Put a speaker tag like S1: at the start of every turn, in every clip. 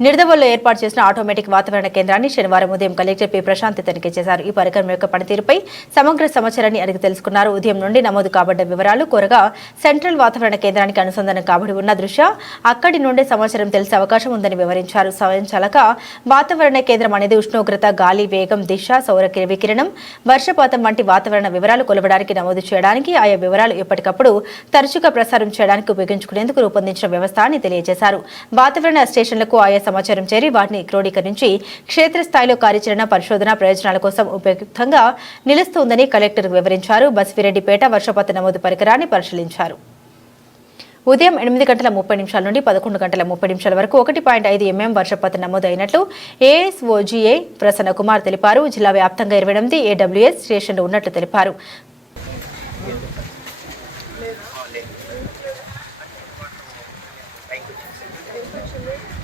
S1: నిర్దవల్లో ఏర్పాటు చేసిన ఆటోమేటిక్ వాతావరణ కేంద్రాన్ని శనివారం ఉదయం కలెక్టర్ పి. ప్రశాంత్ తనిఖీ చేశారు. ఈ పరికరం యొక్క పనితీరుపై సమగ్ర సమాచారాన్ని అడిగి తెలుసుకున్నారు. ఉదయం నుండి నమోదు కాబడ్డ వివరాలు కోరగా సెంట్రల్ వాతావరణ కేంద్రానికి అనుసంధానం కాబడి ఉన్న దృష్ట్యా అక్కడి నుండే సమాచారం తెలిసే అవకాశం ఉందని వివరించారు. స్వయంచాలక వాతావరణ కేంద్రం అనేది ఉష్ణోగ్రత గాలి వేగం దిశ సౌర వికిరణం వర్షపాతం వంటి వాతావరణ వివరాలు కొలవడానికి నమోదు చేయడానికి ఆయా వివరాలు ఎప్పటికప్పుడు తరచుగా ప్రసారం చేయడానికి ఉపయోగించుకునేందుకు రూపొందించిన వ్యవస్థ అని తెలియజేశారు. వాతావరణ స్టేషన్లకు ఆయా సమాచారం చేరి వాటిని క్రోడీకరించి క్షేత్రస్థాయిలో కార్యాచరణ పరిశోధన ప్రయోజనాల కోసం ఉపయుక్తంగా నిలుస్తోందని కలెక్టర్ వివరించారు. బసివిరెడ్డిపేట వర్షపాత నమోదు పరికరాన్ని పరిశీలించారు. ఉదయం ఎనిమిది గంటల ముప్పై నిమిషాల నుండి పదకొండు గంటల ముప్పై నిమిషాల వరకు ఒకటి పాయింట్ ఐదు ఎంఎం వర్షపాతం నమోదు అయినట్లు ఏఎస్ఓజీఏ ప్రసన్న కుమార్ తెలిపారు. జిల్లా వ్యాప్తంగా ఇరవై ఎనిమిది ఏడబ్ల్యూఎస్ స్టేషన్లు ఉన్నట్లు తెలిపారు.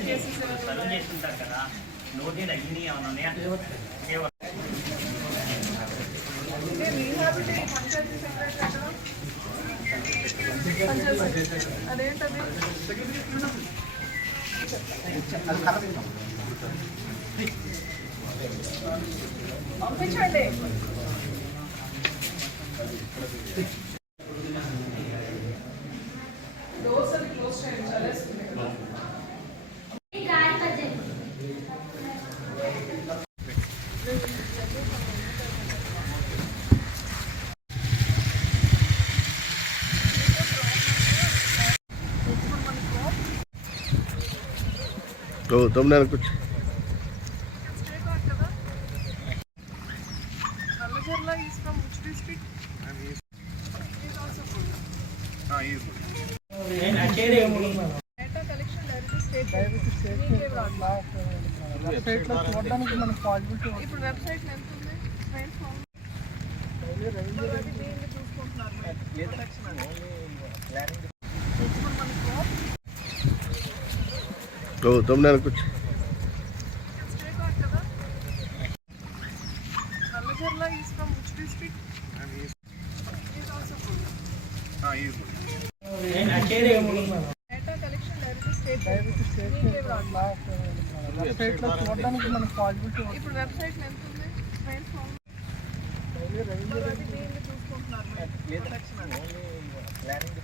S2: చేస్తుంటారు కదా నోటీలు అయ్యి ఏమన్నా పంపించండి గౌతమ్ నేను కూర్చో చూడడానికి మనకు పాసిబిలిటీ ఇప్పుడు వెబ్సైట్ ఎంత ఉంది చూసుకుంటున్నారు good. Data
S3: collection directly state మీకే రాదు. ఇప్పుడు వెబ్సైట్ ఎంత ఉంది Right from- మరి అది దేన్ని చూసుకుంటున్నారు మరి?